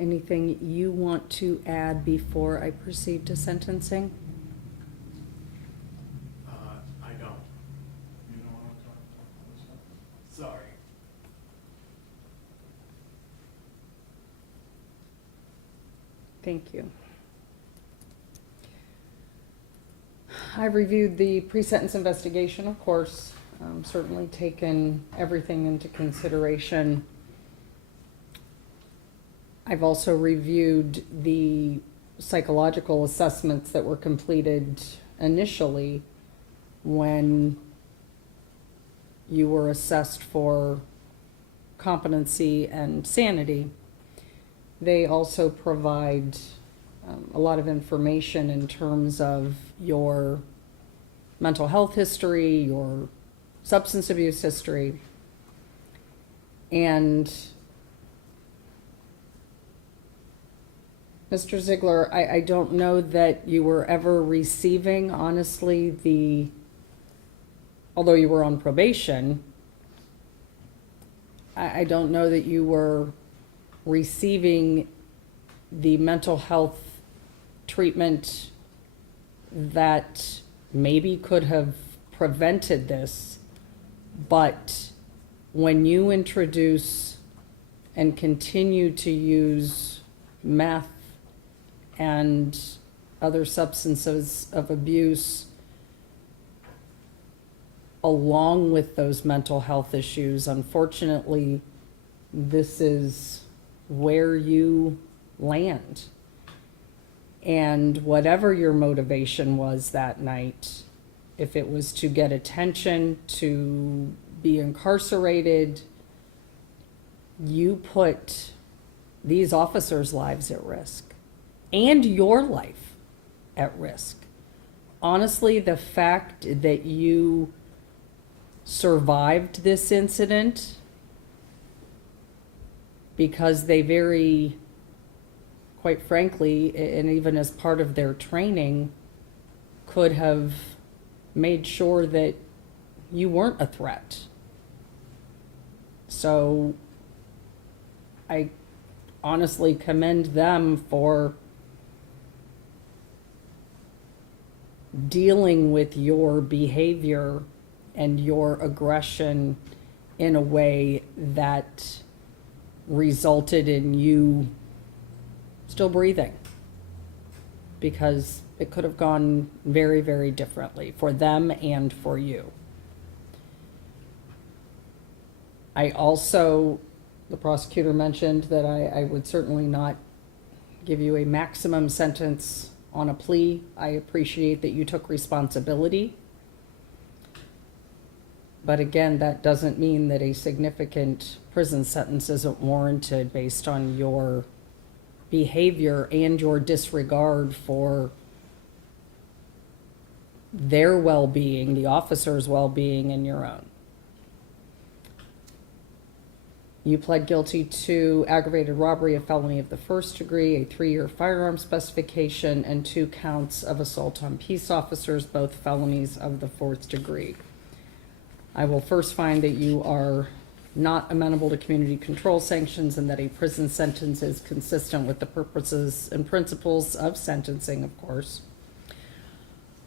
anything you want to add before I proceed to sentencing? I don't. You don't want to talk about this stuff? Sorry. Thank you. I've reviewed the pre-sentence investigation, of course, certainly taken everything into consideration. I've also reviewed the psychological assessments that were completed initially when you were assessed for competency and sanity. They also provide a lot of information in terms of your mental health history, your substance abuse history, and Mr. Ziegler, I don't know that you were ever receiving, honestly, although you were on probation, I don't know that you were receiving the mental health treatment that maybe could have prevented this, but when you introduce and continue to use meth and other substances of abuse along with those mental health issues, unfortunately, this is where you land. And whatever your motivation was that night, if it was to get attention, to be incarcerated, you put these officers' lives at risk and your life at risk. Honestly, the fact that you survived this incident, because they very, quite frankly, and even as part of their training, could have made sure that you weren't a threat. So I honestly commend them for dealing with your behavior and your aggression in a way that resulted in you still breathing, because it could have gone very, very differently for them and for you. I also, the prosecutor mentioned that I would certainly not give you a maximum sentence on a plea. I appreciate that you took responsibility. But again, that doesn't mean that a significant prison sentence isn't warranted based on your behavior and your disregard for their well-being, the officer's well-being, and your own. You pled guilty to aggravated robbery, a felony of the first degree, a 3-year firearm specification, and 2 counts of assault on peace officers, both felonies of the 4th degree. I will first find that you are not amenable to community control sanctions and that a prison sentence is consistent with the purposes and principles of sentencing, of course.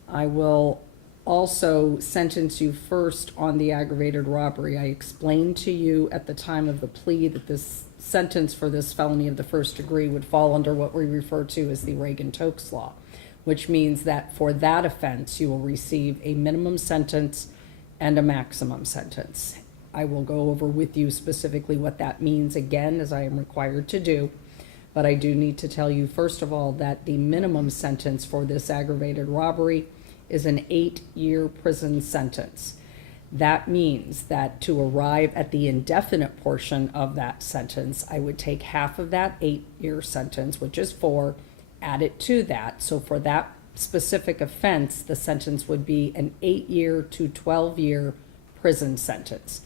I will also sentence you first on the aggravated robbery. I explained to you at the time of the plea that this sentence for this felony of the 1st degree would fall under what we refer to as the Reagan-Tokes law, which means that for that offense you will receive a minimum sentence and a maximum sentence. I will go over with you specifically what that means again, as I am required to do, but I do need to tell you first of all that the minimum sentence for this aggravated robbery is an 8-year prison sentence. That means that to arrive at the indefinite portion of that sentence, I would take half of that 8-year sentence, which is 4, add it to that. So for that specific offense, the sentence would be an 8-year to 12-year prison sentence.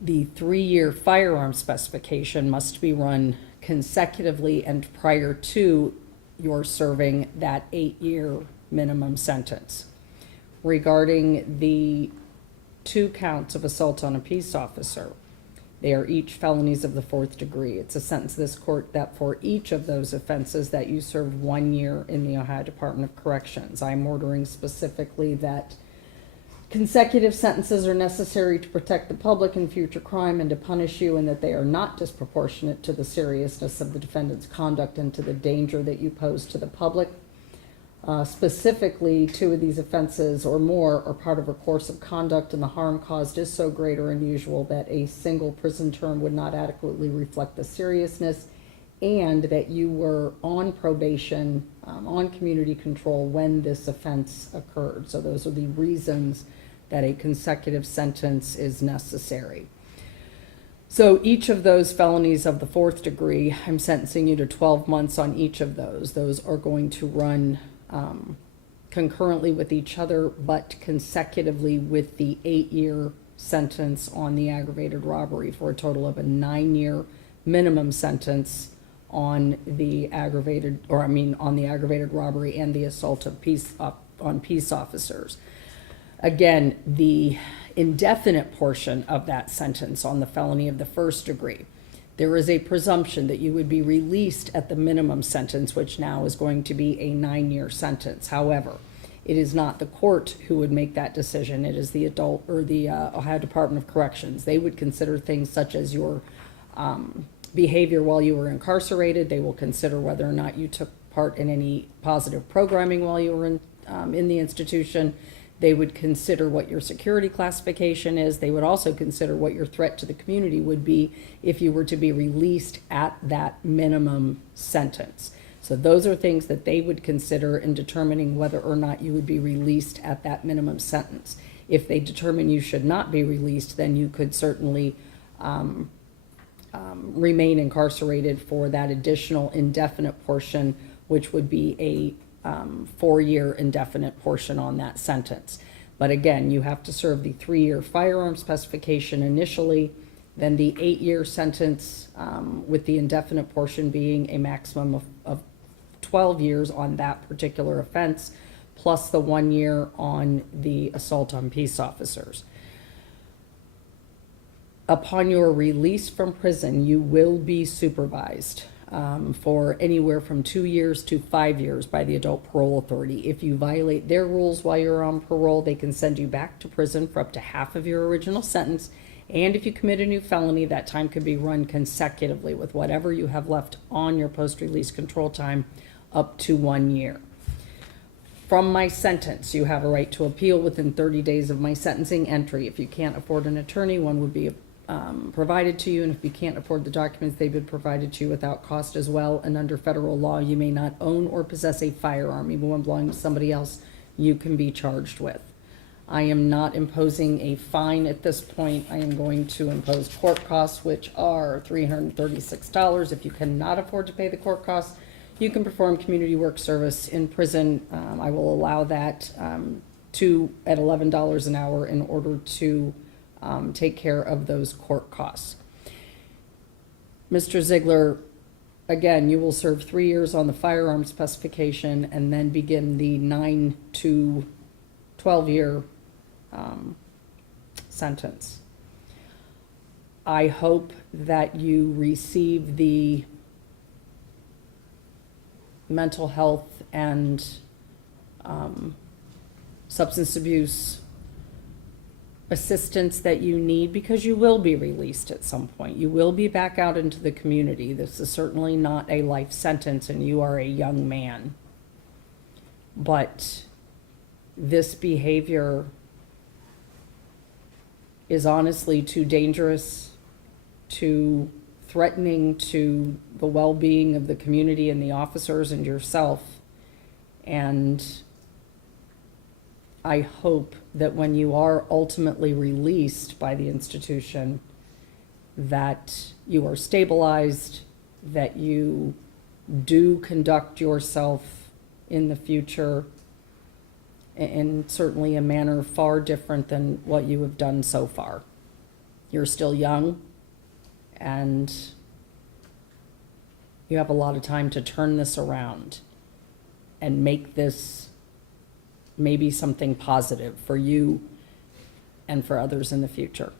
The 3-year firearm specification must be run consecutively and prior to your serving that 8-year minimum sentence. Regarding the 2 counts of assault on a peace officer, They are each felonies of the 4th degree. It's a sentence of this court that for each of those offenses that you serve 1 year in the Ohio Department of Corrections. I'm ordering specifically that consecutive sentences are necessary to protect the public in future crime and to punish you, and that they are not disproportionate to the seriousness of the defendant's conduct and to the danger that you pose to the public. Specifically, 2 of these offenses or more are part of a course of conduct, and the harm caused is so great or unusual that a single prison term would not adequately reflect the seriousness, and that you were on probation, on community control when this offense occurred. So those are the reasons that a consecutive sentence is necessary. So each of those felonies of the 4th degree, I'm sentencing you to 12 months on each of those. Those are going to run concurrently with each other, but consecutively with the 8-year sentence on the aggravated robbery, for a total of a 9-year minimum sentence on the aggravated robbery and the assault of on peace officers. Again, the indefinite portion of that sentence on the felony of the 1st degree, there is a presumption that you would be released at the minimum sentence, which now is going to be a 9-year sentence. However, it is not the court who would make that decision. It is the Ohio Department of Corrections. They would consider things such as your behavior while you were incarcerated. They will consider whether or not you took part in any positive programming while you were in the institution. They would consider what your security classification is. They would also consider what your threat to the community would be if you were to be released at that minimum sentence. So those are things that they would consider in determining whether or not you would be released at that minimum sentence. If they determine you should not be released, then you could certainly remain incarcerated for that additional indefinite portion, which would be a 4-year indefinite portion on that sentence. But again, you have to serve the 3-year firearm specification initially, then the 8-year sentence with the indefinite portion being a maximum of 12 years on that particular offense, plus the 1 year on the assault on peace officers. Upon your release from prison, you will be supervised for anywhere from 2 years to 5 years by the Adult Parole Authority. If you violate their rules while you're on parole, they can send you back to prison for up to half of your original sentence. And if you commit a new felony, that time could be run consecutively with whatever you have left on your post-release control time, up to 1 year. From my sentence, you have a right to appeal within 30 days of my sentencing entry. If you can't afford an attorney, one would be provided to you, and if you can't afford the documents, they've been provided to you without cost as well. And under federal law, you may not own or possess a firearm. Even when belonging to somebody else, you can be charged with. I am not imposing a fine at this point. I am going to impose court costs, which are $336. If you cannot afford to pay the court costs, you can perform community work service in prison. I will allow that at $11 an hour in order to take care of those court costs. Mr. Ziegler, again, you will serve 3 years on the firearm specification and then begin the 9 to 12-year sentence. I hope that you receive the mental health and substance abuse assistance that you need, because you will be released at some point. You will be back out into the community. This is certainly not a life sentence, and you are a young man. But this behavior is honestly too dangerous, too threatening to the well-being of the community and the officers and yourself. And I hope that when you are ultimately released by the institution, that you are stabilized, that you do conduct yourself in the future in certainly a manner far different than what you have done so far. You're still young, and you have a lot of time to turn this around and make this maybe something positive for you and for others in the future.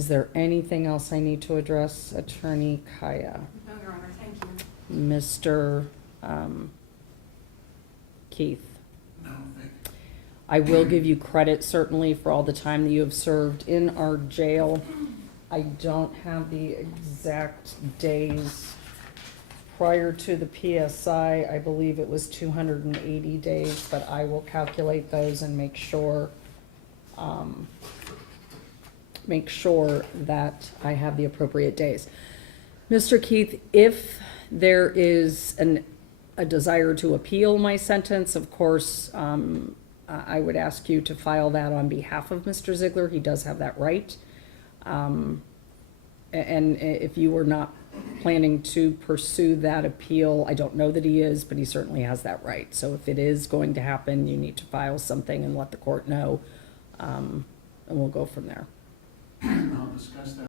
Is there anything else I need to address, Attorney Kaya? No, Your Honor, thank you. Mr. Keith? No, thank you. I will give you credit certainly for all the time that you have served in our jail. I don't have the exact days prior to the PSI. I believe it was 280 days, but I will calculate those and make sure that I have the appropriate days. Mr. Keith, if there is a desire to appeal my sentence, of course, I would ask you to file that on behalf of Mr. Ziegler. He does have that right. And if you were not planning to pursue that appeal, I don't know that he is, but he certainly has that right. So if it is going to happen, you need to file something and let the court know, and we'll go from there. I'll discuss that